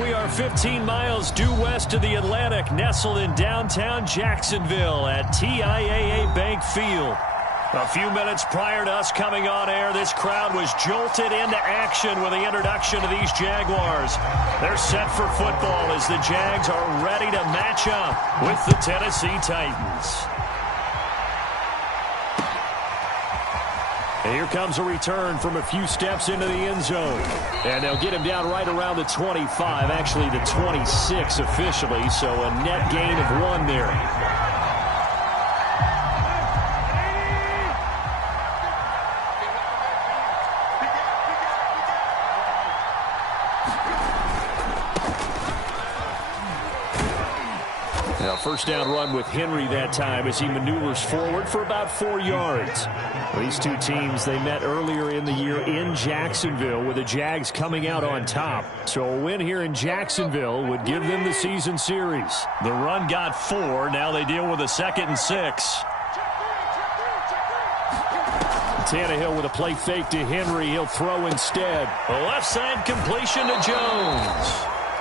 We are 15 miles due west of the Atlantic, nestled in downtown Jacksonville at TIAA Bank Field. A few minutes prior to us coming on air, this crowd was jolted into action with the introduction of these Jaguars. They're set for football as the Jags are ready to match up with the Tennessee Titans. And here comes a return from a few steps into the end zone. And they'll get him down right around the 25, actually the 26 officially, so a net gain of 1 there. First down run with Henry that time as he maneuvers forward for about 4 yards. These two teams, they met earlier in the year in Jacksonville with the Jags coming out on top. So a win here in Jacksonville would give them the season series. The run got 4. Now they deal with a 2nd and 6. Tannehill with a play fake to Henry. He'll throw instead. A left side completion to Jones.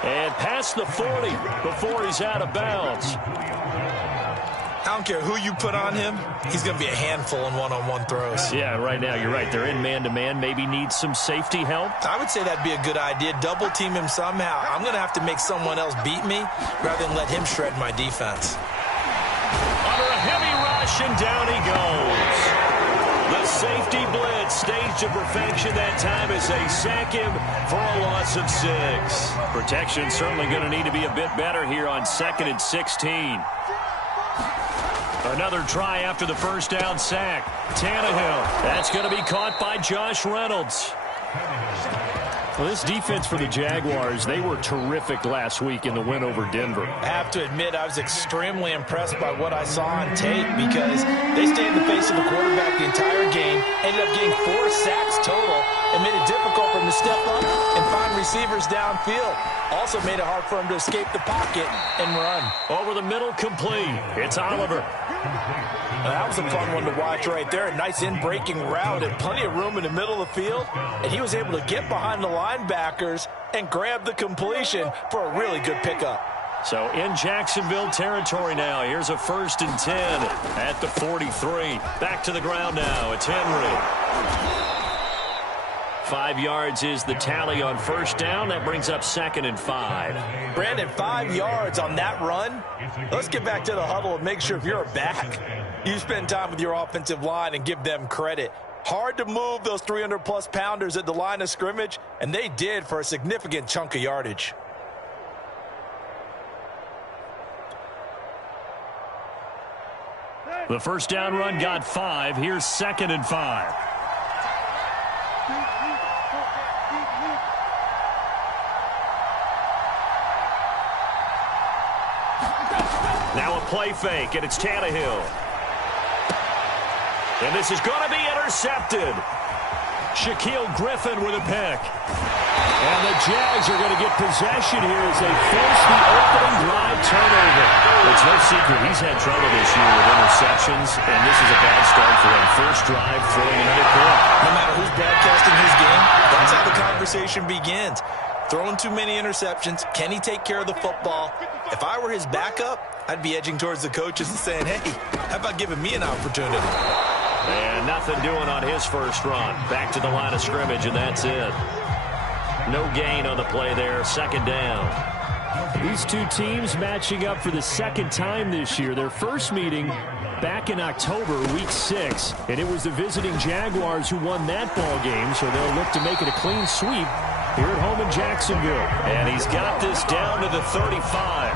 And past the 40 before he's out of bounds. I don't care who you put on him. He's going to be a handful in one-on-one throws. Yeah, right now you're right. They're in man-to-man. Maybe needs some safety help. I would say that'd be a good idea. Double team him somehow. I'm going to have to make someone else beat me rather than let him shred my defense. Under a heavy rush, and down he goes. The safety blitz staged to perfection that time as they sack him for a loss of 6. Protection certainly going to need to be a bit better here on 2nd and 16. Another try after the first down sack. Tannehill. That's going to be caught by Josh Reynolds. Well, this defense for the Jaguars, they were terrific last week in the win over Denver. I have to admit, I was extremely impressed by what I saw on tape because they stayed in the face of the quarterback the entire game, ended up getting 4 sacks total, and made it difficult for him to step up and find receivers downfield. Also made it hard for him to escape the pocket and run. Over the middle, complete. It's Oliver. That was a fun one to watch right there. A nice in-breaking route and plenty of room in the middle of the field. And he was able to get behind the linebackers and grab the completion for a really good pickup. So in Jacksonville territory now. Here's a 1st and 10 at the 43. Back to the ground now. It's Henry. 5 yards is the tally on first down. That brings up 2nd and 5. Brandon, 5 yards on that run. Let's get back to the huddle and make sure if you're a back, you spend time with your offensive line and give them credit. Hard to move those 300-plus pounders at the line of scrimmage, and they did for a significant chunk of yardage. The first down run got 5. Here's 2nd and 5. Now a play fake, and it's Tannehill. And this is going to be intercepted. Shaquille Griffin with a pick. And the Jags are going to get possession here as they force the opening drive turnover. It's no secret he's had trouble this year with interceptions, and this is a bad start for him. First drive, throwing another pick. No matter who's broadcasting his game, that's how the conversation begins. Throwing too many interceptions. Can he take care of the football? If I were his backup, I'd be edging towards the coaches and saying, hey, how about giving me an opportunity? And nothing doing on his first run. Back to the line of scrimmage, and that's it. No gain on the play there. 2nd down. These two teams matching up for the 2nd time this year. Their first meeting back in October, week 6. And it was the visiting Jaguars who won that ball game, so they'll look to make it a clean sweep here at home in Jacksonville. And he's got this down to the 35.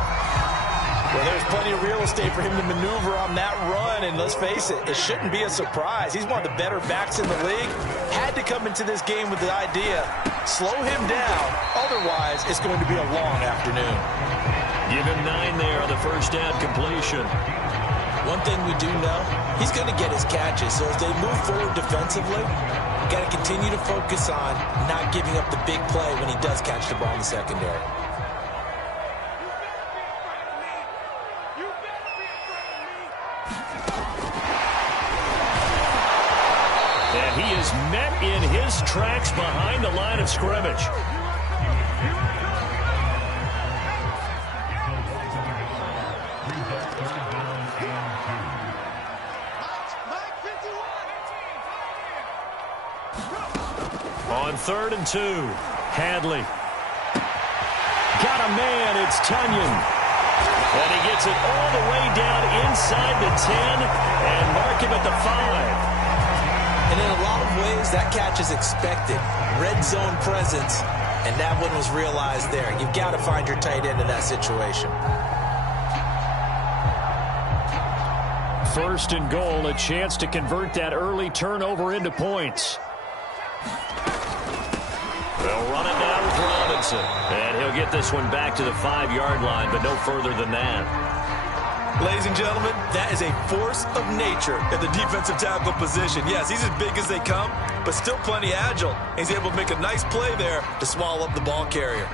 Well, there's plenty of real estate for him to maneuver on that run, and let's face it, it shouldn't be a surprise. He's one of the better backs in the league. Had to come into this game with the idea, slow him down, otherwise it's going to be a long afternoon. Give him 9 there on the first down completion. One thing we do know, he's going to get his catches, so as they move forward defensively, got to continue to focus on not giving up the big play when he does catch the ball in the secondary. And he is met in his tracks behind the line of scrimmage. On 3rd and 2, Hadley. Got a man, it's Tunyon. And he gets it all the way down inside the 10 and mark him at the 5. And in a lot of ways, that catch is expected. Red zone presence, and that one was realized there. You've got to find your tight end in that situation. 1st and goal, a chance to convert that early turnover into points. They'll run it down with Robinson. And he'll get this one back to the 5-yard line, but no further than that. Ladies and gentlemen, that is a force of nature at the defensive tackle position. Yes, he's as big as they come, but still plenty agile. He's able to make a nice play there to swallow up the ball carrier.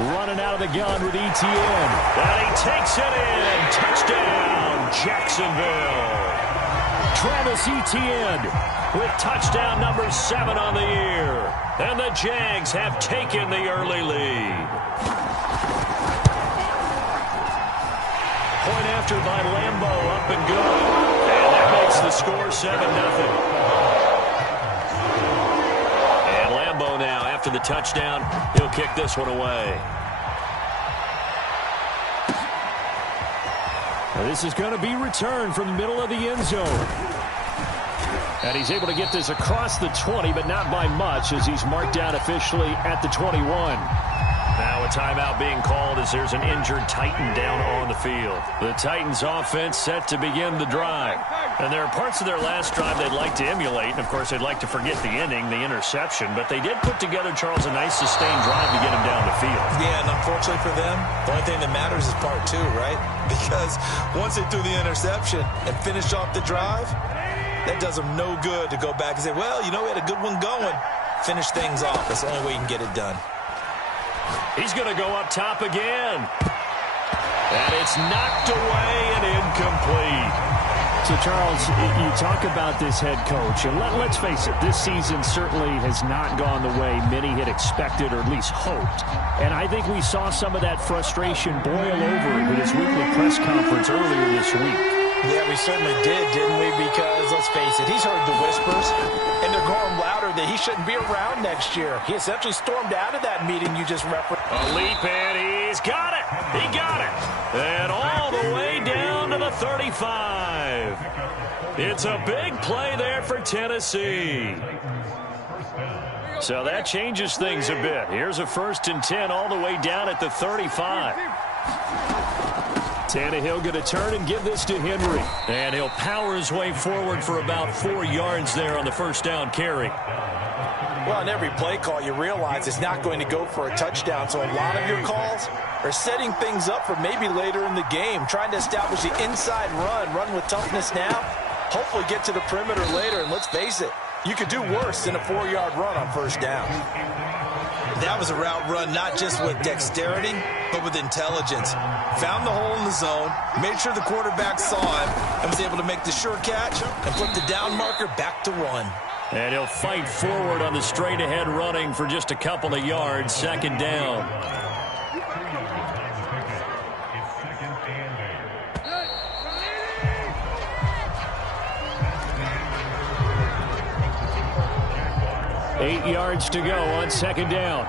Running out of the gun with ETN. And he takes it in. Touchdown, Jacksonville. Travis Etienne with touchdown number 7 on the year. And the Jags have taken the early lead. Point after by Lambo, up and good. And that makes the score 7-0. And Lambo now, after the touchdown, he'll kick this one away. This is going to be returned from the middle of the end zone. And he's able to get this across the 20, but not by much, as he's marked down officially at the 21. Now a timeout being called as there's an injured Titan down on the field. The Titans offense set to begin the drive. And there are parts of their last drive they'd like to emulate. And, of course, they'd like to forget the inning, the interception. But they did put together, Charles, a nice sustained drive to get him down the field. Yeah, and unfortunately for them, the only thing that matters is part 2, right? Because once they threw the interception and finished off the drive, that does them no good to go back and say, well, you know, we had a good one going. Finish things off. That's the only way you can get it done. He's going to go up top again. And it's knocked away and incomplete. So, Charles, you talk about this head coach, and let's face it, this season certainly has not gone the way many had expected or at least hoped. And I think we saw some of that frustration boil over in his weekly press conference earlier this week. Yeah, we certainly did, didn't we? Because, let's face it, he's heard the whispers, and they're going louder that he shouldn't be around next year. He essentially stormed out of that meeting you just referenced. A leap, and he's got it. He got it. And all the way down to the 35. It's a big play there for Tennessee. So that changes things a bit. Here's a 1st and 10 all the way down at the 35. Tannehill going to turn and give this to Henry. And he'll power his way forward for about 4 yards there on the 1st down carry. Well, in every play call, you realize it's not going to go for a touchdown. So a lot of your calls are setting things up for maybe later in the game, trying to establish the inside run with toughness now, hopefully get to the perimeter later. And let's face it, you could do worse than a 4-yard run on 1st down. That was a route run not just with dexterity, but with intelligence. Found the hole in the zone, made sure the quarterback saw him, and was able to make the sure catch and flip the down marker back to 1. And he'll fight forward on the straight-ahead running for just a couple of yards, 2nd down. Eight yards to go on 2nd down.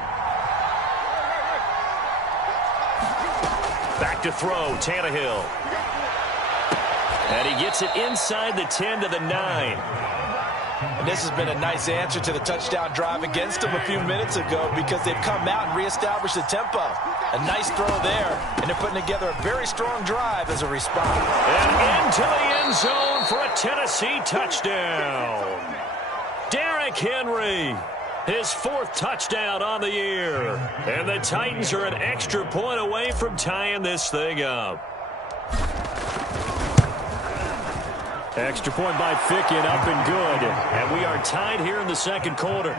Back to throw, Tannehill. And he gets it inside the 10 to the 9. And this has been a nice answer to the touchdown drive against them a few minutes ago because they've come out and reestablished the tempo. A nice throw there, and they're putting together a very strong drive as a response. And into the end zone for a Tennessee touchdown. Derrick Henry, his 4th touchdown on the year. And the Titans are an extra point away from tying this thing up. Extra point by Ficken, up and good. And we are tied here in the 2nd quarter.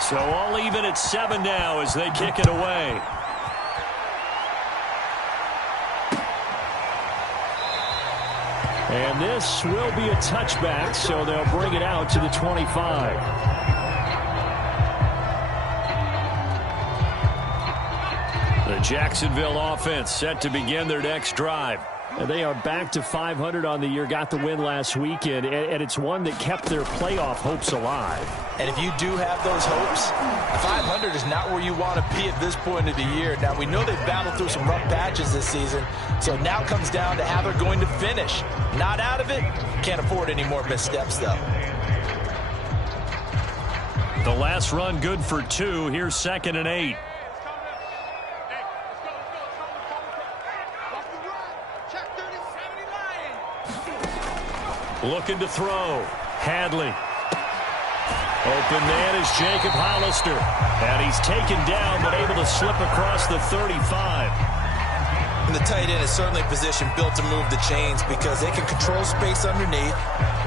So all even at 7 now as they kick it away. And this will be a touchback, so they'll bring it out to the 25. The Jacksonville offense set to begin their next drive. And they are back to 500 on the year, got the win last weekend, and it's one that kept their playoff hopes alive. And if you do have those hopes, 500 is not where you want to be at this point of the year. Now, we know they've battled through some rough patches this season, so it now comes down to how they're going to finish. Not out of it, can't afford any more missteps, though. The last run good for 2. Here's 2nd and 8. Looking to throw. Hadley. Open man is Jacob Hollister. And he's taken down but able to slip across the 35. And the tight end is certainly a position built to move the chains because they can control space underneath.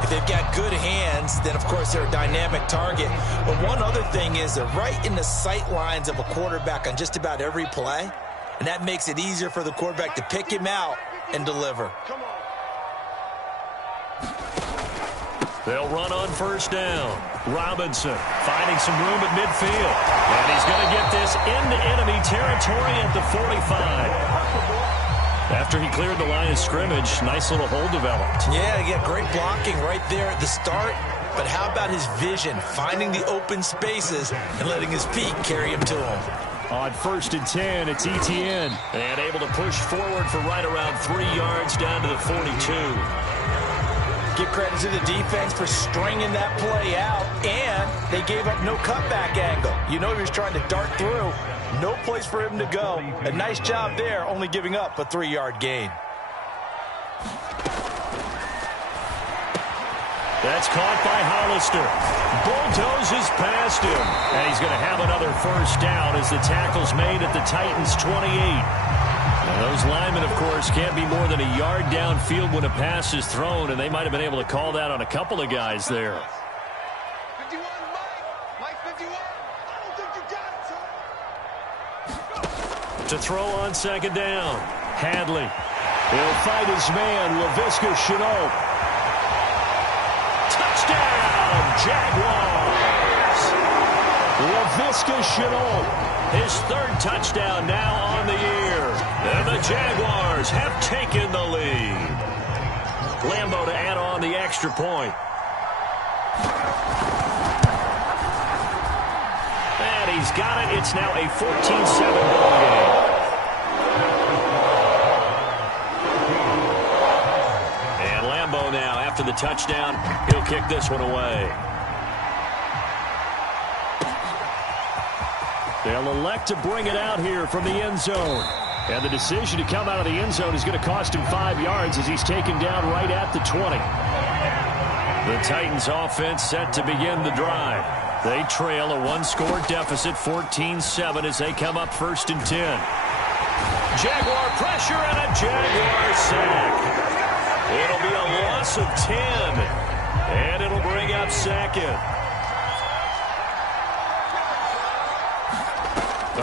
If they've got good hands, then of course they're a dynamic target. But one other thing is they're right in the sight lines of a quarterback on just about every play. And that makes it easier for the quarterback to pick him out and deliver. They'll run on 1st down. Robinson finding some room at midfield. And he's going to get this into enemy territory at the 45. After he cleared the line of scrimmage, nice little hole developed. Yeah, he got great blocking right there at the start. But how about his vision, finding the open spaces and letting his feet carry him to him? On 1st and 10, it's Etienne. And able to push forward for right around 3 yards down to the 42. Give credit to the defense for stringing that play out, and they gave up no cutback angle. You know he was trying to dart through. No place for him to go. A nice job there, only giving up a 3-yard gain. That's caught by Hollister. Bulldozes past him. And he's going to have another 1st down as the tackle's made at the Titans' 28. Those linemen, of course, can't be more than a yard downfield when a pass is thrown, and they might have been able to call that on a couple of guys there. 51, Mike 51. I don't think you got it, son. To throw on 2nd down. Hadley. He'll fight his man, Laviska Shenault. Touchdown, Jaguars! Laviska Shenault. His 3rd touchdown now on the year. And the Jaguars have taken the lead. Lambo to add on the extra point. And he's got it. It's now a 14-7 ball game. And Lambo now, after the touchdown, he'll kick this one away. They'll elect to bring it out here from the end zone. And the decision to come out of the end zone is going to cost him 5 yards as he's taken down right at the 20. The Titans offense set to begin the drive. They trail a 1-score deficit, 14-7, as they come up 1st and 10. Jaguar pressure and a Jaguar sack. It'll be a loss of 10. And it'll bring up 2nd.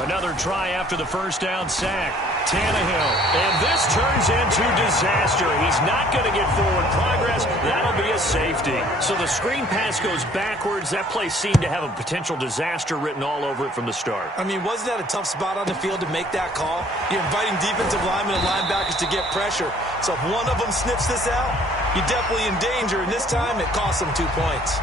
Another try after the 1st down sack. Tannehill. And this turns into disaster. He's not going to get forward progress. That'll be a safety. So the screen pass goes backwards. That play seemed to have a potential disaster written all over it from the start. I mean, wasn't that a tough spot on the field to make that call? You're inviting defensive linemen and linebackers to get pressure. So if one of them sniffs this out, you're definitely in danger. And this time, it cost them 2 points.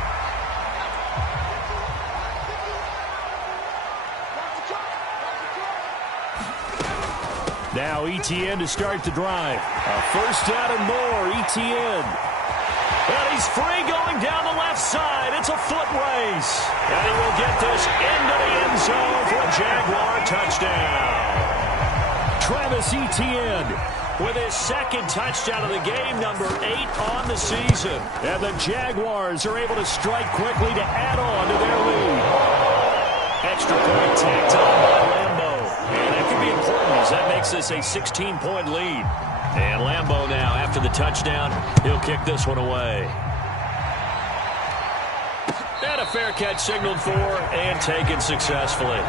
Now Etienne to start the drive. A 1st down and more, Etienne. And he's free going down the left side. It's a foot race. And he will get this into the end zone for a Jaguar touchdown. Travis Etienne with his 2nd touchdown of the game, number 8 on the season. And the Jaguars are able to strike quickly to add on to their lead. Extra point tacked on by Lambo. And that could be important as that makes this a 16-point lead. And Lambo now, after the touchdown, he'll kick this one away. And a fair catch signaled for and taken successfully.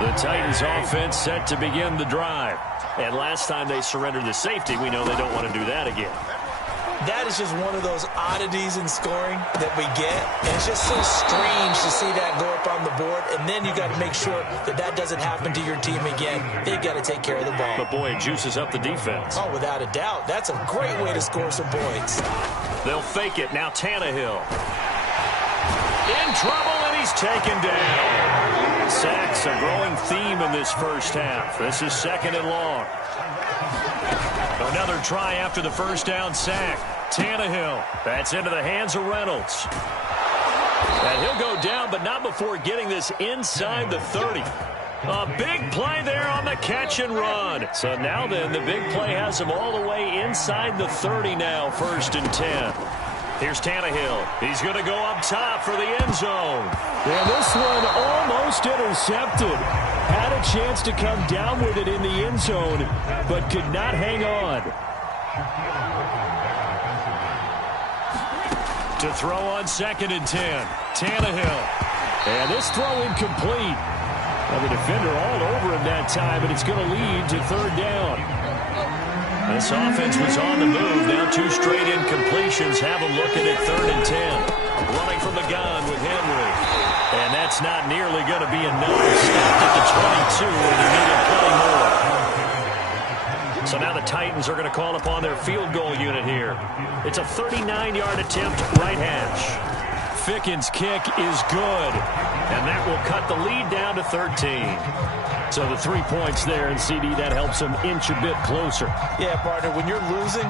The Titans offense set to begin the drive. And last time they surrendered the safety, we know they don't want to do that again. That is just one of those oddities in scoring that we get. And it's just so strange to see that go up on the board. And then you got to make sure that that doesn't happen to your team again. They've got to take care of the ball. But, boy, it juices up the defense. Oh, without a doubt. That's a great way to score some points. They'll fake it. Now Tannehill. In trouble, and he's taken down. Sacks, a growing theme in this first half. This is 2nd and long. Another try after the first down sack. Tannehill. That's into the hands of Reynolds. And he'll go down, but not before getting this inside the 30. A big play there on the catch and run. So now then, the big play has him all the way inside the 30 now, 1st and 10. Here's Tannehill. He's going to go up top for the end zone. And this one almost intercepted. Had a chance to come down with it in the end zone, but could not hang on. To throw on 2nd and 10. Tannehill. And this throw incomplete. Well, the defender all over him that time, and it's going to lead to 3rd down. This offense was on the move. Now 2 straight incompletions have them looking at 3rd and 10. Running from the gun with Henry. And that's not nearly going to be enough. Stopped at the 22, and he needed plenty more. So now the Titans are going to call upon their field goal unit here. It's a 39-yard attempt, right hash. Ficken's kick is good. And that will cut the lead down to 13. So the 3 points there, and CD, that helps them inch a bit closer. Yeah, partner, when you're losing,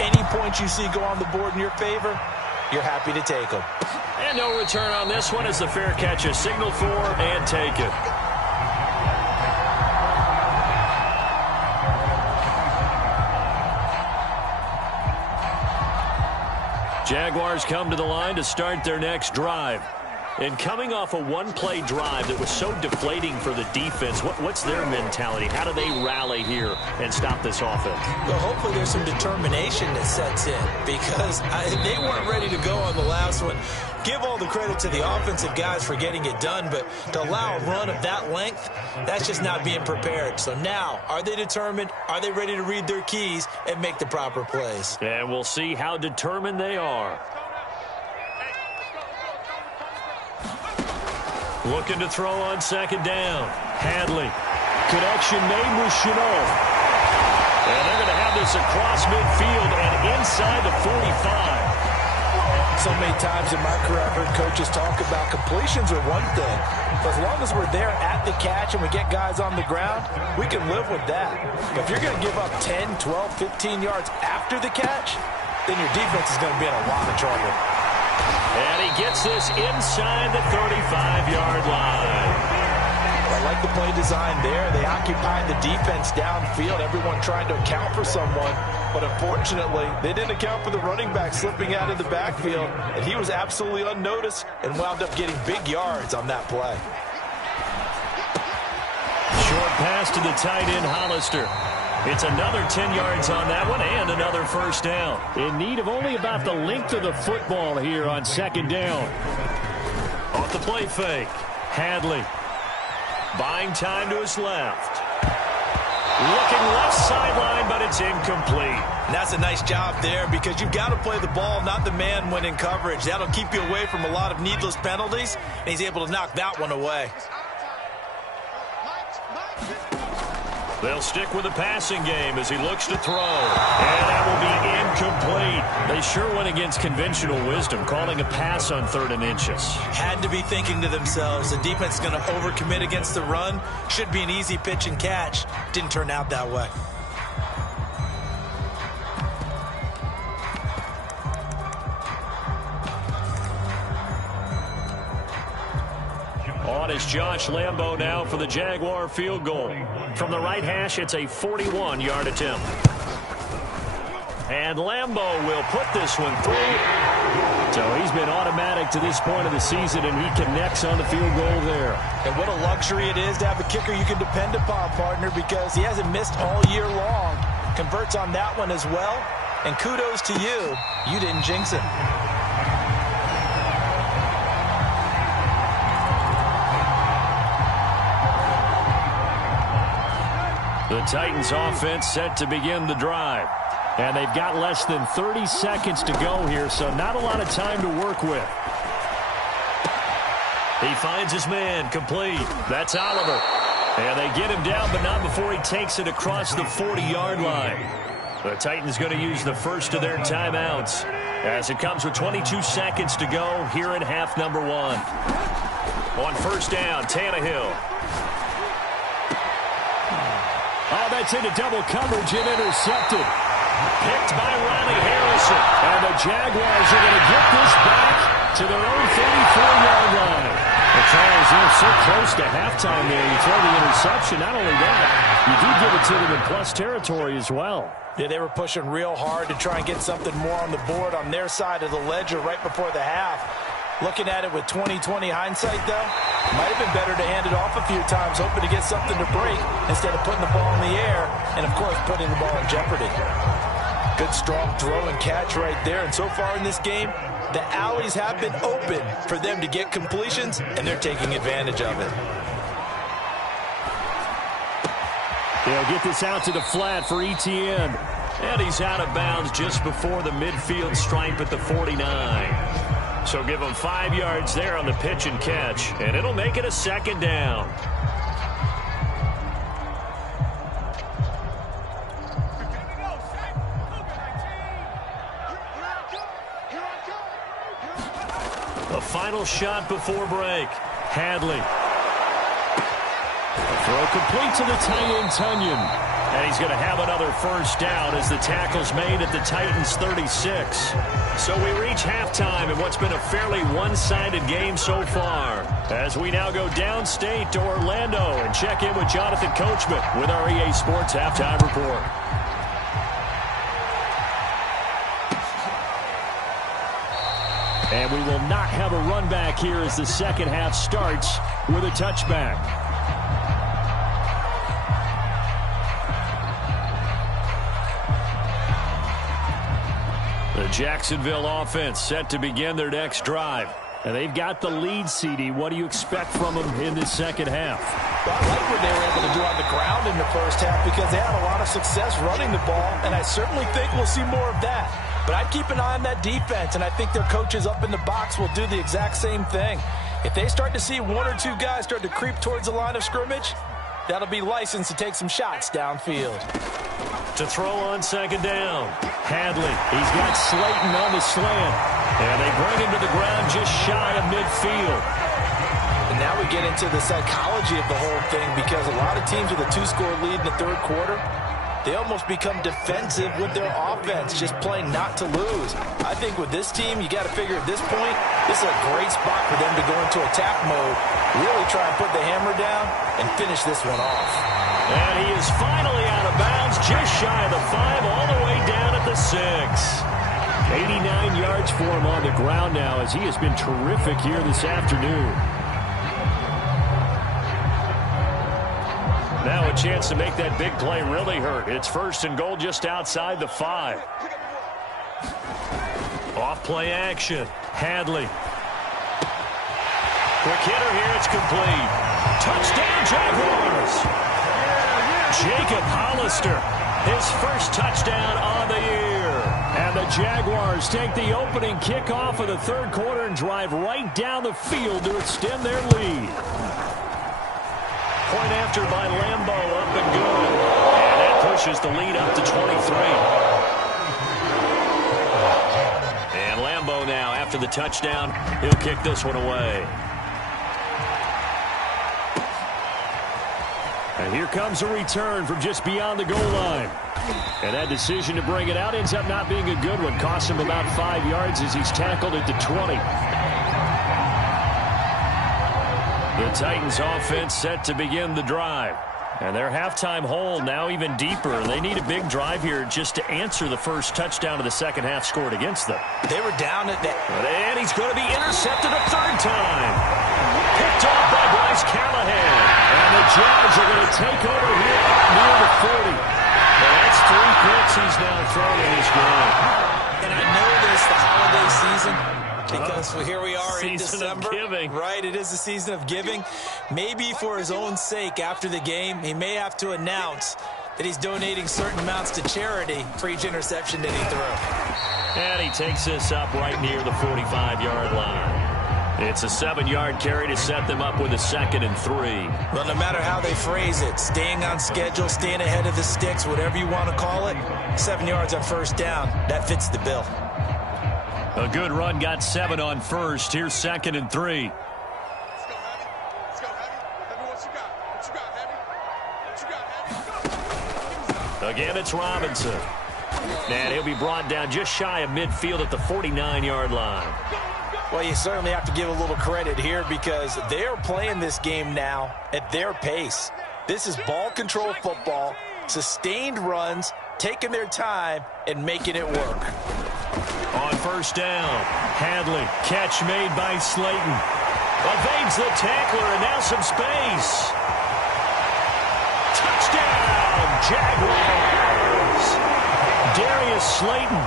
any points you see go on the board in your favor, you're happy to take them. And no return on this one as the fair catch is signaled for and taken. Jaguars come to the line to start their next drive. And coming off a one-play drive that was so deflating for the defense, what's their mentality? How do they rally here and stop this offense? Well, hopefully there's some determination that sets in because they weren't ready to go on the last one. Give all the credit to the offensive guys for getting it done, but to allow a run of that length, that's just not being prepared. So now, are they determined? Are they ready to read their keys and make the proper plays? And we'll see how determined they are. Looking to throw on 2nd down. Hadley. Connection made with Chenault. And they're going to have this across midfield and inside the 45. So many times in my career, I've heard coaches talk about completions are one thing. But as long as we're there at the catch and we get guys on the ground, we can live with that. But if you're going to give up 10, 12, 15 yards after the catch, then your defense is going to be in a lot of trouble. And he gets this inside the 35-yard line. I like the play design there. They occupied the defense downfield. Everyone trying to account for someone. But unfortunately, they didn't account for the running back slipping out of the backfield. And he was absolutely unnoticed and wound up getting big yards on that play. Short pass to the tight end, Hollister. It's another 10 yards on that one and another first down. In need of only about the length of the football here on 2nd down. Off the play fake. Hadley. Buying time to his left. Looking left sideline, but it's incomplete. And that's a nice job there because you've got to play the ball, not the man when in coverage. That'll keep you away from a lot of needless penalties, and he's able to knock that one away. They'll stick with the passing game as he looks to throw. And that will be incomplete. They sure went against conventional wisdom, calling a pass on 3rd and inches. Had to be thinking to themselves, the defense is going to overcommit against the run. Should be an easy pitch and catch. Didn't turn out that way. On is Josh Lambo now for the Jaguar field goal. From the right hash, it's a 41-yard attempt. And Lambo will put this one through. So he's been automatic to this point of the season, and he connects on the field goal there. And what a luxury it is to have a kicker you can depend upon, partner, because he hasn't missed all year long. Converts on that one as well. And kudos to you. You didn't jinx it. The Titans offense set to begin the drive. And they've got less than 30 seconds to go here, so not a lot of time to work with. He finds his man, complete. That's Oliver. And they get him down, but not before he takes it across the 40-yard line. The Titans going to use the first of their timeouts as it comes with 22 seconds to go here in half number 1. On first down, Tannehill. Oh, that's into double coverage and intercepted. Picked by Riley Harrison. And the Jaguars are going to get this back to their own 34-yard line. The Chargers are so close to halftime there. You throw the interception. Not only that, you do give it to them in plus territory as well. Yeah, they were pushing real hard to try and get something more on the board on their side of the ledger right before the half. Looking at it with 20/20 hindsight, though, might have been better to hand it off a few times, hoping to get something to break instead of putting the ball in the air and, of course, putting the ball in jeopardy. Good, strong throw and catch right there. And so far in this game, the alleys have been open for them to get completions, and they're taking advantage of it. They'll get this out to the flat for ETN. And he's out of bounds just before the midfield stripe at the 49. So give him 5 yards there on the pitch and catch, and it'll make it a second down. The final shot before break. Hadley. Throw complete to the tight end, Tunyon. And he's going to have another first down as the tackle's made at the Titans' 36. So we reach halftime in what's been a fairly one-sided game so far. As we now go downstate to Orlando and check in with Jonathan Coachman with our EA Sports Halftime Report. And we will not have a run back here as the second half starts with a touchback. The Jacksonville offense set to begin their next drive. And they've got the lead, CD. What do you expect from them in this second half? Well, I like what they were able to do on the ground in the first half because they had a lot of success running the ball, and I certainly think we'll see more of that. But I'd keep an eye on that defense, and I think their coaches up in the box will do the exact same thing. If they start to see 1 or 2 guys start to creep towards the line of scrimmage, that'll be licensed to take some shots downfield. To throw on second down. Hadley, he's got Slayton on the slant. And they bring him to the ground just shy of midfield. And now we get into the psychology of the whole thing because a lot of teams with a 2-score lead in the third quarter, they almost become defensive with their offense, just playing not to lose. I think with this team, you got to figure at this point, this is a great spot for them to go into attack mode, really try and put the hammer down and finish this one off. And he is finally out of bounds, just shy of the 5, all the way down at the 6. 89 yards for him on the ground now as he has been terrific here this afternoon. Now a chance to make that big play really hurt. It's first and goal just outside the 5. Off play action. Hadley. Quick hitter here. It's complete. Touchdown Jaguars. Jacob Hollister. His first touchdown on the year. And the Jaguars take the opening kickoff of the third quarter and drive right down the field to extend their lead. Point after by Lambo, up and good. And that pushes the lead up to 23. And Lambo now, after the touchdown, he'll kick this one away. And here comes a return from just beyond the goal line. And that decision to bring it out ends up not being a good one. Costs him about 5 yards as he's tackled at the 20. The Titans offense set to begin the drive. And their halftime hole now even deeper. They need a big drive here just to answer the first touchdown of the second half scored against them. They were down at that. And he's going to be intercepted a third time. Picked off by Bryce Callahan. And the Jags are going to take over here near the 40. Well, that's 3 picks he's now thrown in his game. And I know this, the holiday season, because here we are in December. Season of giving. Right, it is the season of giving. Maybe for his own sake after the game, he may have to announce that he's donating certain amounts to charity for each interception that he threw. And he takes this up right near the 45-yard line. It's a 7-yard carry to set them up with a 2nd and 3. Well, no matter how they phrase it, staying on schedule, staying ahead of the sticks, whatever you want to call it, 7 yards on first down, that fits the bill. A good run got 7 on first. Here's 2nd and 3. Let's go, Heavy. Let's go, Heavy. Heavy, what you got? What you got, Heavy? What you got, Heavy? Again, it's Robinson. And he'll be brought down just shy of midfield at the 49-yard line. Well, you certainly have to give a little credit here because they're playing this game now at their pace. This is ball control football, sustained runs, taking their time, and making it work. On first down, Hadley, catch made by Slayton. Evades the tackler, and now some space. Touchdown, Jaguars! Darius Slayton,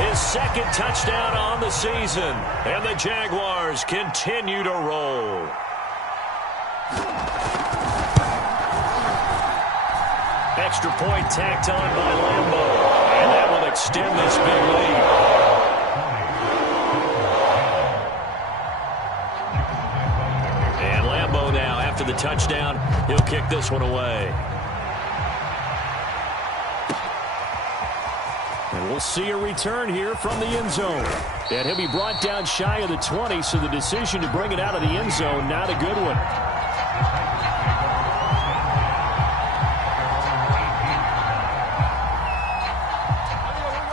his 2nd touchdown on the season, and the Jaguars continue to roll. Extra point tacked on by Lambo, and that will extend this big lead. And Lambo now, after the touchdown, he'll kick this one away. And we'll see a return here from the end zone. And he'll be brought down shy of the 20, so the decision to bring it out of the end zone, not a good one.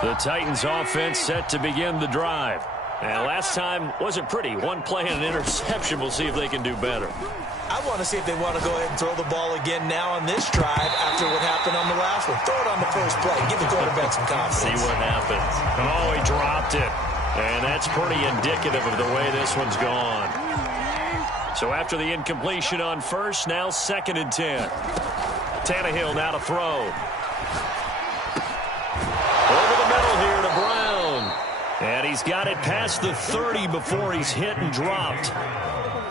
The Titans offense set to begin the drive. And last time wasn't pretty. One play and an interception. We'll see if they can do better. I want to see if they want to go ahead and throw the ball again now on this drive after what happened on the last one. Throw it on the first play. Give the quarterback some confidence. See what happens. Oh, he dropped it. And that's pretty indicative of the way this one's gone. So after the incompletion on first, now 2nd and 10. Tannehill now to throw. Over the middle here to Brown. And he's got it past the 30 before he's hit and dropped.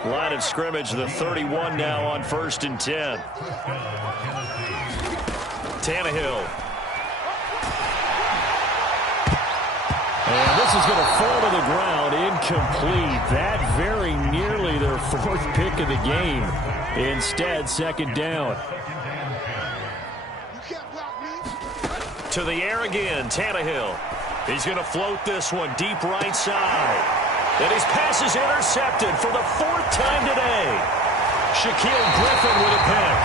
Line of scrimmage, the 31 now on 1st and 10. Tannehill. And this is going to fall to the ground, incomplete. That very nearly their 4th pick of the game. Instead, 2nd down. To the air again, Tannehill. He's going to float this one deep right side. And his pass is intercepted for the 4th time today. Shaquille Griffin with a pick.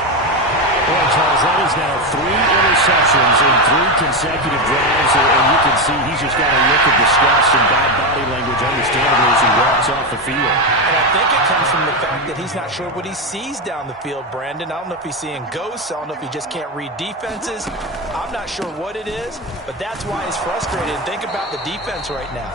Well, Charles, that is now 3 interceptions in 3 consecutive drives, and you can see he's just got a look of disgust and bad body language, understandably, as he walks off the field. And I think it comes from the fact that he's not sure what he sees down the field, Brandon. I don't know if he's seeing ghosts. I don't know if he just can't read defenses. I'm not sure what it is, but that's why he's frustrated. Think about the defense right now.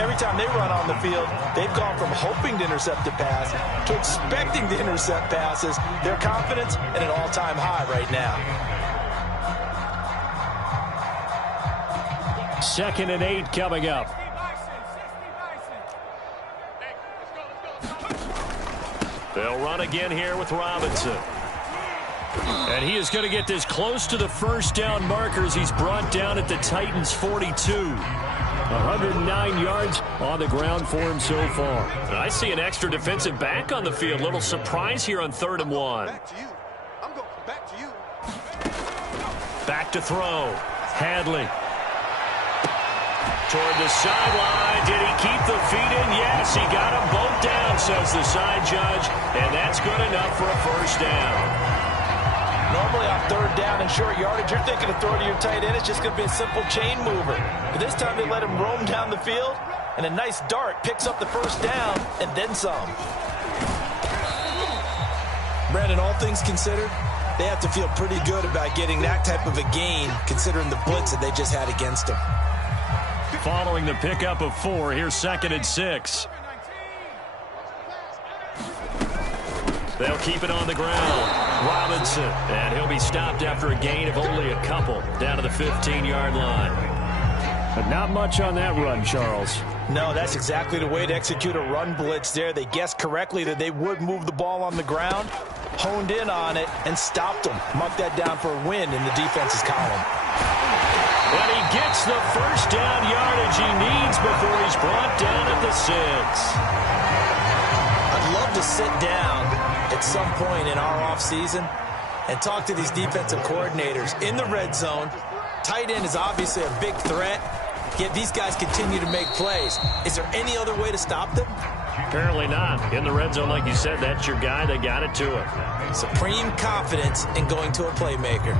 Every time they run on the field, they've gone from hoping to intercept a pass to expecting to intercept passes. Their confidence at an all-time high right now. 2nd and 8 coming up. They'll run again here with Robinson. And he is going to get this close to the first down markers. He's brought down at the Titans' 42. 109 yards on the ground for him so far. And I see an extra defensive back on the field. Little surprise here on 3rd and 1. Back to you. I'm going back to you. Back to throw. Hadley. Toward the sideline. Did he keep the feet in? Yes, he got them both down, says the side judge. And that's good enough for a first down. Normally on 3rd down and short yardage, you're thinking to throw to your tight end. It's just going to be a simple chain mover. But this time they let him roam down the field, and a nice dart picks up the first down and then some. Brandon, all things considered, they have to feel pretty good about getting that type of a gain, considering the blitz that they just had against them. Following the pickup of 4, here's 2nd and 6. They'll keep it on the ground. Robinson, and he'll be stopped after a gain of only a couple down to the 15-yard line. But not much on that run, Charles. No, that's exactly the way to execute a run blitz there. They guessed correctly that they would move the ball on the ground. honed in on it and stopped him. Mark that down for a win in the defense's column. And he gets the first down yardage he needs before he's brought down at the 6. I'd love to sit down at some point in our offseason and talk to these defensive coordinators in the red zone. Tight end is obviously a big threat, yet these guys continue to make plays. Is there any other way to stop them? Apparently not. In the red zone, like you said, that's your guy. They got it to him. Supreme confidence in going to a playmaker.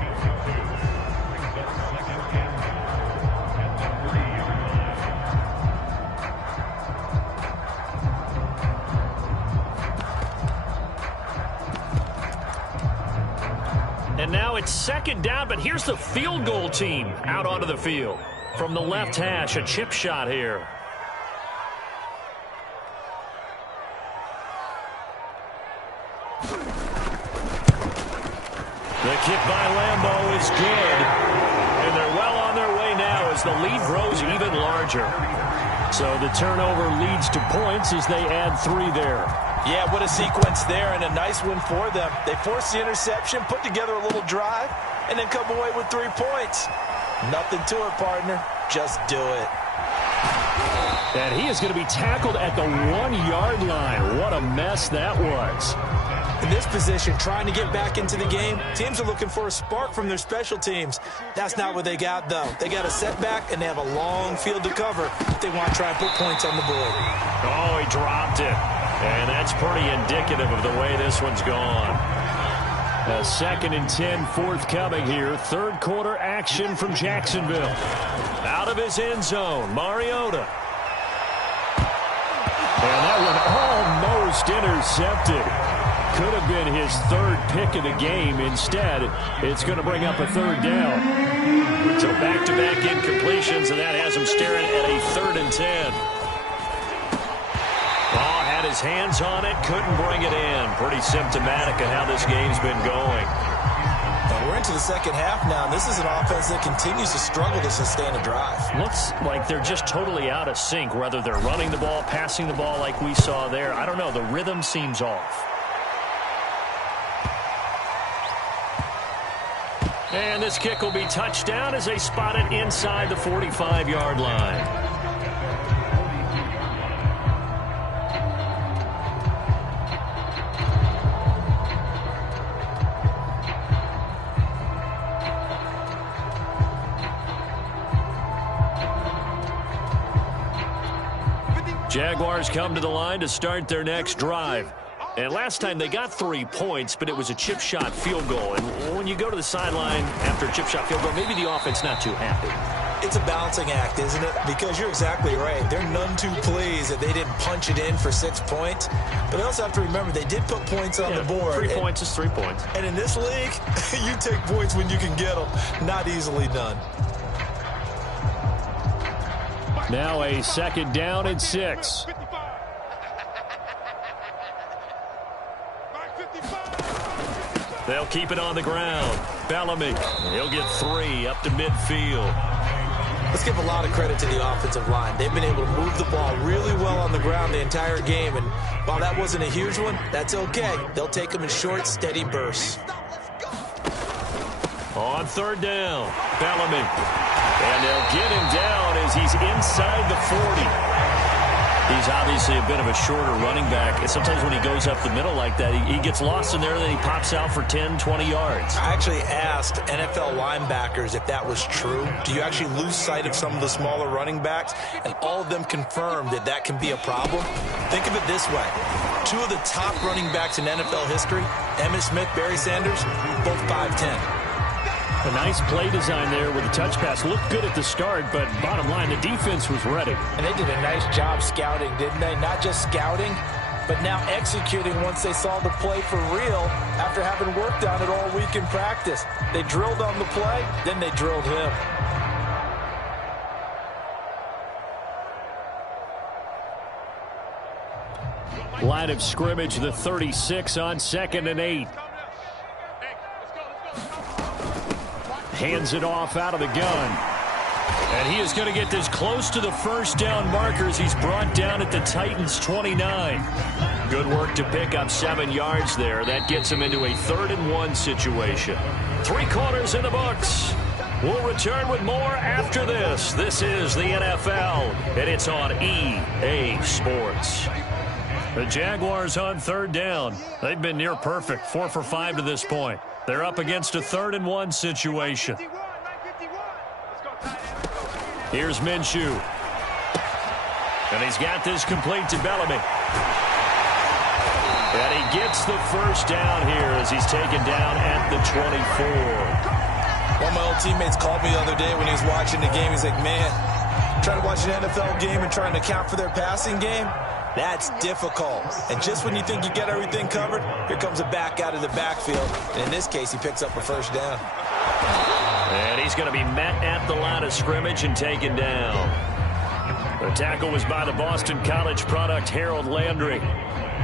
And now it's second down, but here's the field goal team out onto the field. From the left hash, a chip shot here. The kick by Lambeau is good. And they're well on their way now as the lead grows even larger. So the turnover leads to points as they add 3 there. Yeah, what a sequence there, and a nice win for them. They forced the interception, put together a little drive, and then come away with 3 points. Nothing to it, partner. Just do it. And he is going to be tackled at the 1-yard line. What a mess that was. In this position, trying to get back into the game, teams are looking for a spark from their special teams. That's not what they got, though. They got a setback, and they have a long field to cover if they want to try and put points on the board. Oh, he dropped it. And that's pretty indicative of the way this one's gone. A 2nd and 10 forthcoming here. Third quarter action from Jacksonville. Out of his end zone, Mariota. And that one almost intercepted. Could have been his 3rd pick of the game. Instead, it's going to bring up a 3rd down. So back-to-back incompletions, and that has him staring at a 3rd and 10. Had his hands on it, couldn't bring it in. Pretty symptomatic of how this game's been going. And we're into the second half now. This is an offense that continues to struggle to sustain a drive. Looks like they're just totally out of sync, whether they're running the ball, passing the ball like we saw there. I don't know. The rhythm seems off. And this kick will be touchdown as they spot it inside the 45-yard line. Jaguars come to the line to start their next drive. And last time they got 3 points, but it was a chip shot field goal. And when you go to the sideline after a chip shot field goal, maybe the offense not too happy. It's a balancing act, isn't it? Because you're exactly right. They're none too pleased that they didn't punch it in for 6 points. But they also have to remember they did put points on the board. 3 points is 3 points. And in this league, you take points when you can get them. Not easily done. Now a 2nd down and 6. They'll keep it on the ground. Bellamy, he'll get 3 up to midfield. Let's give a lot of credit to the offensive line. They've been able to move the ball really well on the ground the entire game. And while that wasn't a huge one, that's okay. They'll take them in short, steady bursts. On 3rd down, Bellamy. And they'll get him down as he's inside the 40. He's obviously a bit of a shorter running back. And sometimes when he goes up the middle like that, he gets lost in there, and then he pops out for 10, 20 yards. I actually asked NFL linebackers if that was true. Do you actually lose sight of some of the smaller running backs? And all of them confirmed that that can be a problem. Think of it this way. 2 of the top running backs in NFL history, Emmitt Smith, Barry Sanders, both 5'10". A nice play design there with the touch pass. Looked good at the start, but bottom line, the defense was ready. And they did a nice job scouting, didn't they? Not just scouting, but now executing once they saw the play for real after having worked on it all week in practice. They drilled on the play, then they drilled him. Line of scrimmage, the 36 on 2nd and 8. Hands it off out of the gun. And he is going to get this close to the first down markers. He's brought down at the Titans' 29. Good work to pick up 7 yards there. That gets him into a 3rd-and-1 situation. 3 quarters in the books. We'll return with more after this. This is the NFL, and it's on EA Sports. The Jaguars on 3rd down. They've been near perfect, 4 for 5 to this point. They're up against a 3rd-and-1 situation. Here's Minshew. And he's got this complete to Bellamy. And he gets the first down here as he's taken down at the 24. One of my old teammates called me the other day when he was watching the game. He's like, man, trying to watch an NFL game and trying to account for their passing game, that's difficult. And just when you think you get everything covered, here comes a back out of the backfield. And in this case, he picks up a first down. And he's going to be met at the line of scrimmage and taken down. The tackle was by the Boston College product, Harold Landry.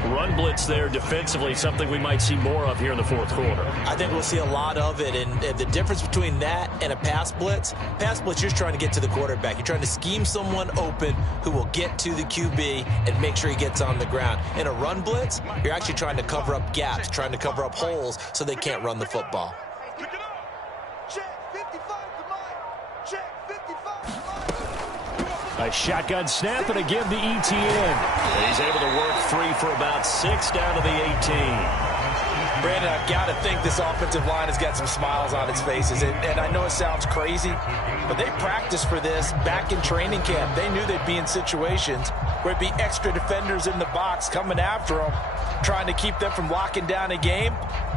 Run blitz there defensively, something we might see more of here in the 4th quarter. I think we'll see a lot of it, and the difference between that and a pass blitz, you're just trying to get to the quarterback. You're trying to scheme someone open who will get to the QB and make sure he gets on the ground. In a run blitz, you're actually trying to cover up gaps, trying to cover up holes so they can't run the football. A shotgun snap and a give to Etienne. And he's able to work free for about 6 down to the 18. Brandon, I've got to think this offensive line has got some smiles on its faces. And I know it sounds crazy, but they practiced for this back in training camp. They knew they'd be in situations where it'd be extra defenders in the box coming after them, trying to keep them from locking down a game.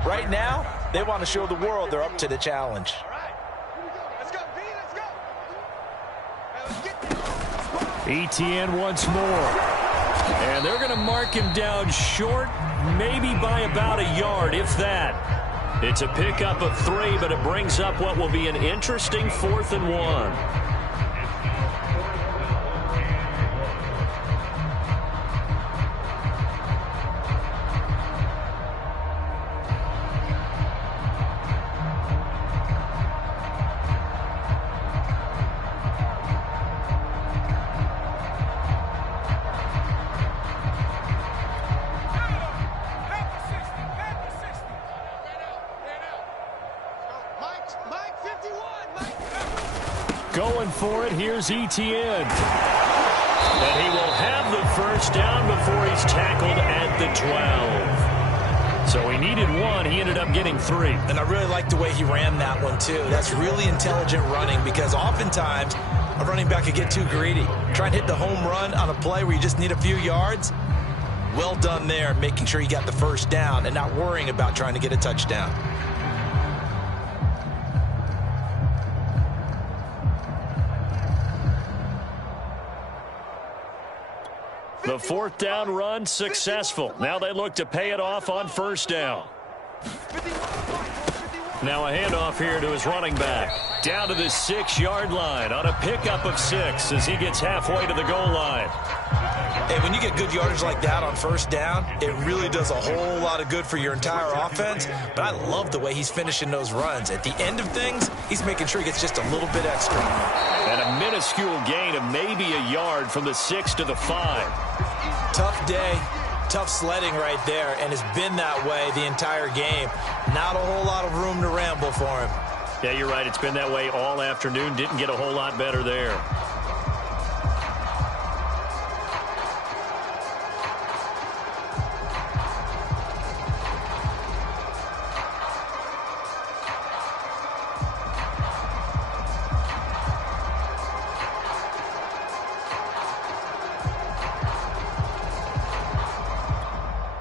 Right now, they want to show the world they're up to the challenge. Etienne once more. And they're going to mark him down short, maybe by about a yard, if that. It's a pickup of 3, but it brings up what will be an interesting 4th-and-1. Going for it, here's Etienne. And he will have the first down before he's tackled at the 12. So he needed 1, he ended up getting 3. And I really like the way he ran that one, too. That's really intelligent running because oftentimes a running back could get too greedy. Try and hit the home run on a play where you just need a few yards. Well done there, making sure you got the first down and not worrying about trying to get a touchdown. The 4th down run successful. Now they look to pay it off on 1st down. Now a handoff here to his running back. Down to the 6-yard line on a pickup of 6 as he gets halfway to the goal line. Hey, when you get good yardage like that on 1st down, it really does a whole lot of good for your entire offense. But I love the way he's finishing those runs. At the end of things, he's making sure he gets just a little bit extra. And a minuscule gain of maybe a yard from the 6 to the 5. Tough day, tough sledding right there, and it's been that way the entire game. Not a whole lot of room to ramble for him. Yeah, you're right. It's been that way all afternoon. Didn't get a whole lot better there.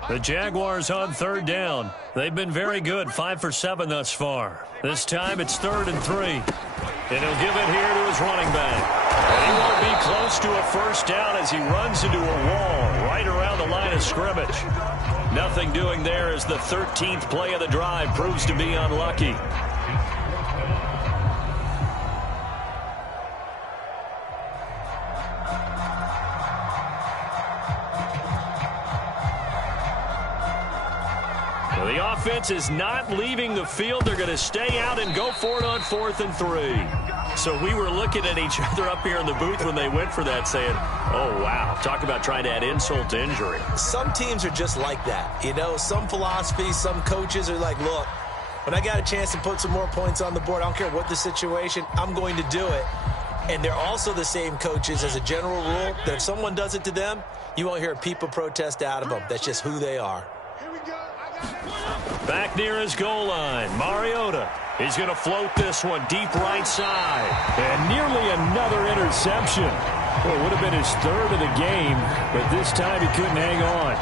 The Jaguars on 3rd down. They've been very good, 5 for 7 thus far. This time it's 3rd and 3. And he'll give it here to his running back. And he won't be close to a first down as he runs into a wall right around the line of scrimmage. Nothing doing there as the 13th play of the drive proves to be unlucky. The offense is not leaving the field. They're going to stay out and go for it on 4th and 3. So we were looking at each other up here in the booth when they went for that saying, oh, wow, talk about trying to add insult to injury. Some teams are just like that. You know, some philosophies, some coaches are like, look, when I got a chance to put some more points on the board, I don't care what the situation, I'm going to do it. And they're also the same coaches as a general rule that if someone does it to them, you won't hear people protest out of them. That's just who they are. Back near his goal line, Mariota. He's going to float this one deep right side. And nearly another interception. Well, it would have been his third of the game, but this time he couldn't hang on.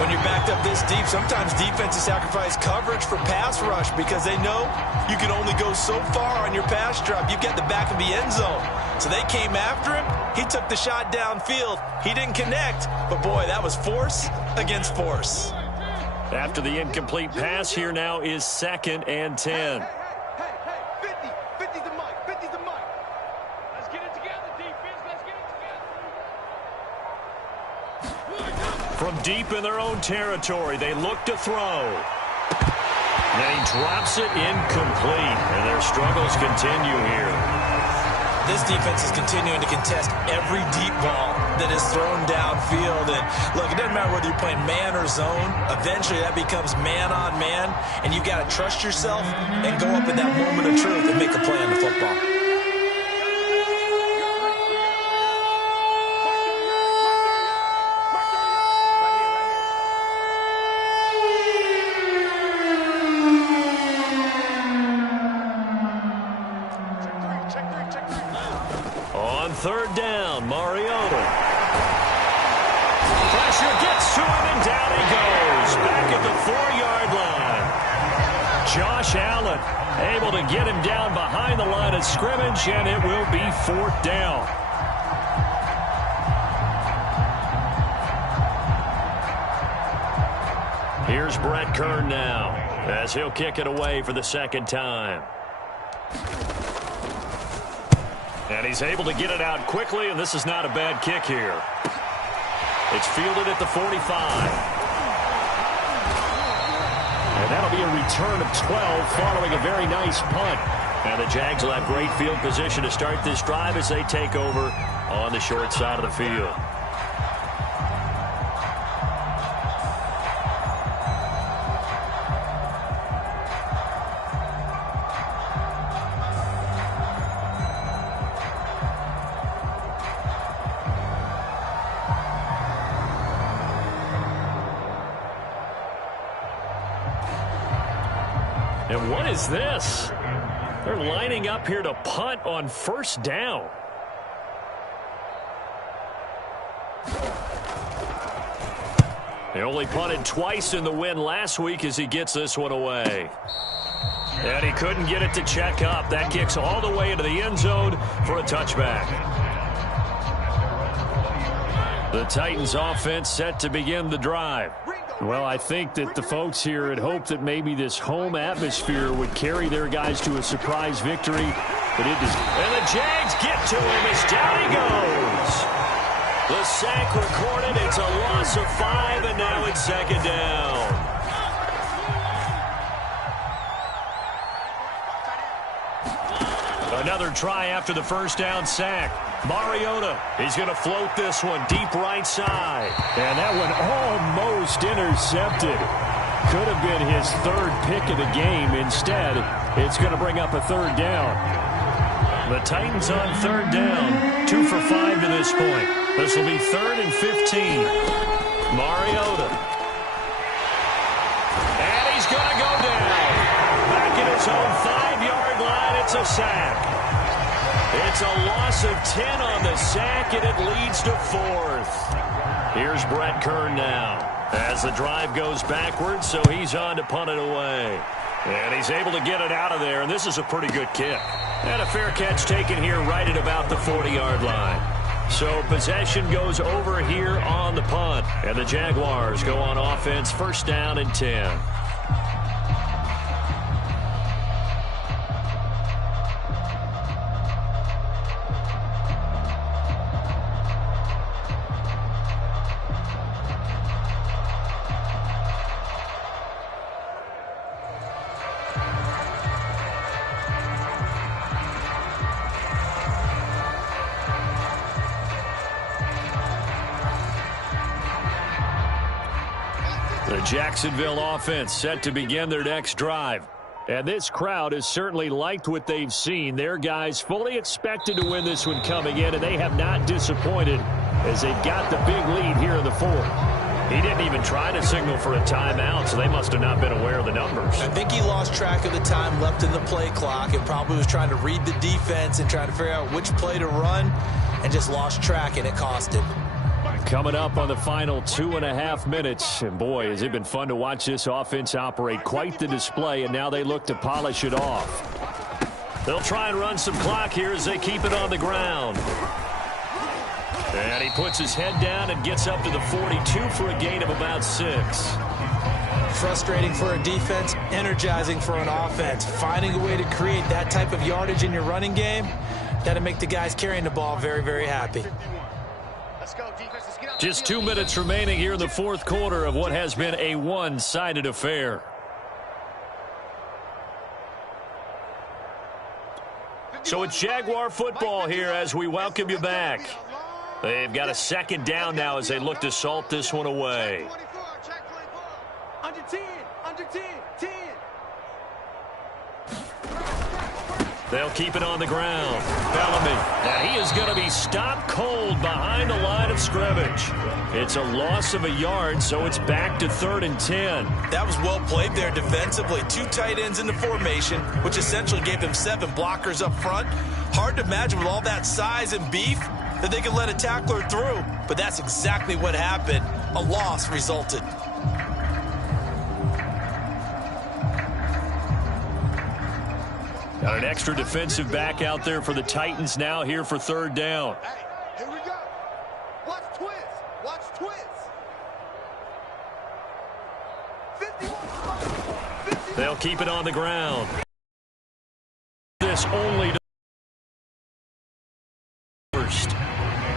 When you're backed up this deep, sometimes defenses sacrifice coverage for pass rush because they know you can only go so far on your pass drop. You get the back of the end zone. So they came after him. He took the shot downfield. He didn't connect, but boy, that was force against force. After the incomplete pass, here now is 2nd and 10. Hey, 50's the mic, 50's the mic. Let's get it together, defense, let's get it together. From deep in their own territory, they look to throw. And he drops it incomplete, and their struggles continue here. This defense is continuing to contest every deep ball that is thrown downfield. And look, it doesn't matter whether you're playing man or zone. Eventually, that becomes man on man, and you got to trust yourself and go up at that moment of truth and make a play on the football. On 3rd down, Mariota. Pressure gets to him, and down he goes. Back at the 4-yard line. Josh Allen able to get him down behind the line of scrimmage, and it will be 4th down. Here's Brett Kern now, as he'll kick it away for the 2nd time. And he's able to get it out quickly, and this is not a bad kick here. It's fielded at the 45. And that'll be a return of 12 following a very nice punt. And the Jags will have great field position to start this drive as they take over on the short side of the field. And what is this? They're lining up here to punt on 1st down. They only punted twice in the win last week as he gets this one away. And he couldn't get it to check up. That kicks all the way into the end zone for a touchback. The Titans offense set to begin the drive. Well, I think that the folks here had hoped that maybe this home atmosphere would carry their guys to a surprise victory, but it does. And the Jags get to him as down he goes. The sack recorded. It's a loss of 5, and now it's 2nd down. Another try after the 1st down sack. Mariota, he's going to float this one deep right side. And that one almost intercepted. Could have been his 3rd pick of the game. Instead, it's going to bring up a 3rd down. The Titans on 3rd down, 2 for 5 to this point. This will be 3rd and 15. Mariota. And he's going to go down. Back in his own 5-yard line, it's a sack. It's a loss of 10 on the sack, and it leads to 4th. Here's Brett Kern now as the drive goes backwards, so he's on to punt it away. And he's able to get it out of there, and this is a pretty good kick. And a fair catch taken here right at about the 40-yard line. So possession goes over here on the punt, and the Jaguars go on offense 1st down and 10. The Jacksonville offense set to begin their next drive. And this crowd has certainly liked what they've seen. Their guys fully expected to win this one coming in, and they have not disappointed as they've got the big lead here in the fourth. He didn't even try to signal for a timeout, so they must have not been aware of the numbers. I think he lost track of the time left in the play clock and probably was trying to read the defense and trying to figure out which play to run and just lost track, and it cost him. Coming up on the final 2.5 minutes, and boy, has it been fun to watch this offense operate. Quite the display, and now they look to polish it off. They'll try and run some clock here as they keep it on the ground. And he puts his head down and gets up to the 42 for a gain of about 6. Frustrating for a defense, energizing for an offense. Finding a way to create that type of yardage in your running game, got to make the guys carrying the ball very, very happy. Just 2 minutes remaining here in the fourth quarter of what has been a one-sided affair. So it's Jaguar football here as we welcome you back. They've got a second down now as they look to salt this one away. Under 10, under 10, 10. They'll keep it on the ground. Bellamy. And he is going to be stopped cold behind the line of scrimmage. It's a loss of a yard, so it's back to 3rd and 10. That was well played there defensively. 2 tight ends in the formation, which essentially gave them 7 blockers up front. Hard to imagine with all that size and beef that they could let a tackler through, but that's exactly what happened. A loss resulted. Got an extra defensive back out there for the Titans now here for 3rd down. Hey, here we go. Watch twins. Watch twins. 51. They'll keep it on the ground. This only first.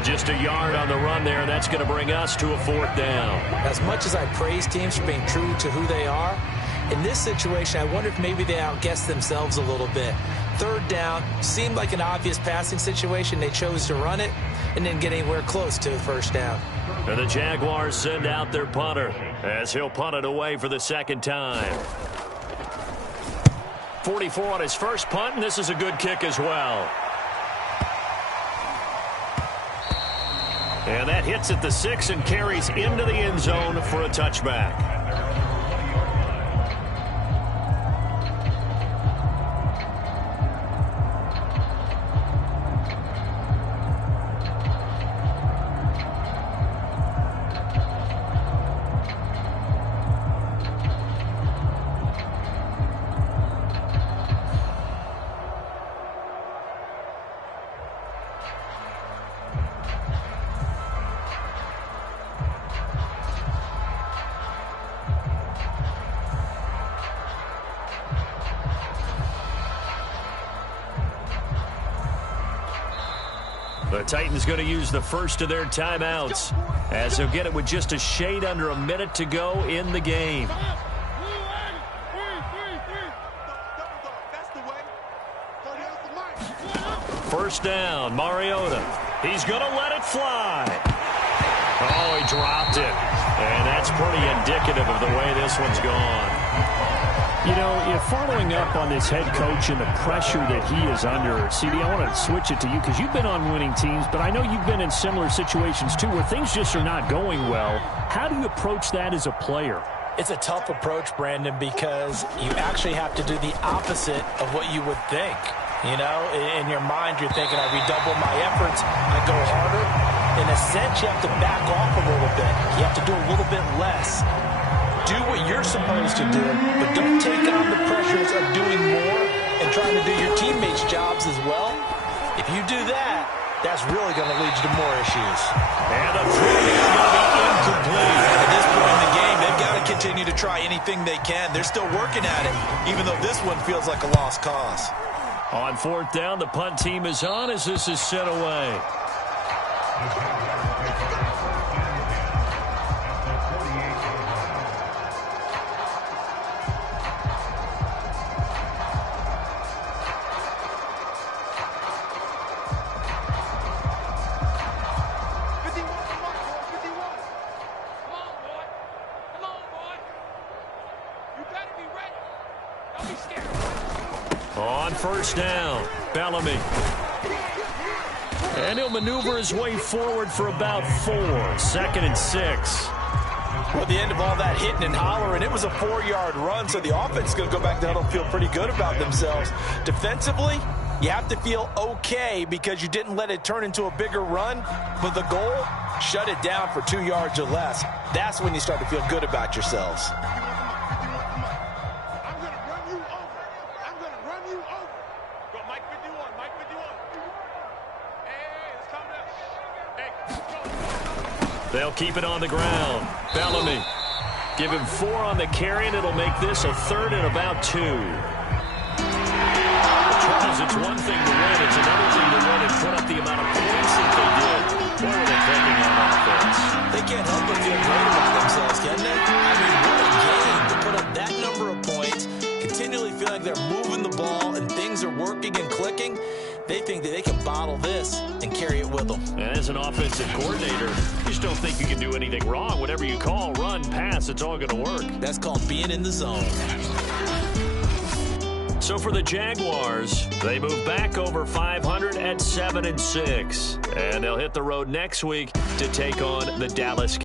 Just a yard on the run there. That's going to bring us to a 4th down. As much as I praise teams for being true to who they are, in this situation, I wonder if maybe they outguessed themselves a little bit. 3rd down seemed like an obvious passing situation. They chose to run it and didn't get anywhere close to a 1st down. And the Jaguars send out their punter as he'll punt it away for the 2nd time. 44 on his first punt, and this is a good kick as well. And that hits at the 6 and carries into the end zone for a touchback. The Titans going to use the first of their timeouts as they'll get it with just a shade under a minute to go in the game. First down, Mariota. He's going to let it fly. Oh, he dropped it. And that's pretty indicative of the way this one's gone. You know, if following up on this head coach and the pressure that he is under, CD, I want to switch it to you because you've been on winning teams, but I know you've been in similar situations too where things just are not going well. How do you approach that as a player? It's a tough approach, Brandon, because you actually have to do the opposite of what you would think. You know, in your mind, you're thinking, I redouble my efforts, I go harder. In a sense, you have to back off a little bit. You have to do a little bit less. Do what you're supposed to do, but don't take on the pressures of doing more and trying to do your teammates' jobs as well. If you do that, that's really going to lead you to more issues. And a throw is going to be incomplete. At this point in the game, they've got to continue to try anything they can. They're still working at it, even though this one feels like a lost cause. On 4th down, the punt team is on as this is sent away. On first down, Bellamy. And he'll maneuver his way forward for about 4. 2nd and 6. Well, at the end of all that hitting and hollering, it was a 4-yard run, so the offense is going to go back down and feel pretty good about themselves. Defensively, you have to feel okay because you didn't let it turn into a bigger run, but the goal, shut it down for 2 yards or less. That's when you start to feel good about yourselves. I'm going to run you over. I'm going to run you over. Go, Mike 51, Mike 51. Hey, it's coming up. Hey, go. They'll keep it on the ground. Bellamy. Give him 4 on the carry, and it'll make this a 3rd and about 2. Because it's one thing to win, it's another thing to win and put up the amount of points that they did. What are they thinking on offense? They can't help but feel great about themselves, can they? I mean, what a game to put up that number of points, continually feel like they're moving the ball and things are working and clicking. They think that they can bottle this and carry it with them. And as an offensive coordinator, you just don't think you can do anything wrong. Whatever you call, run, pass, it's all going to work. That's called being in the zone. So for the Jaguars, they move back over 500 at 7 and 6. And they'll hit the road next week to take on the Dallas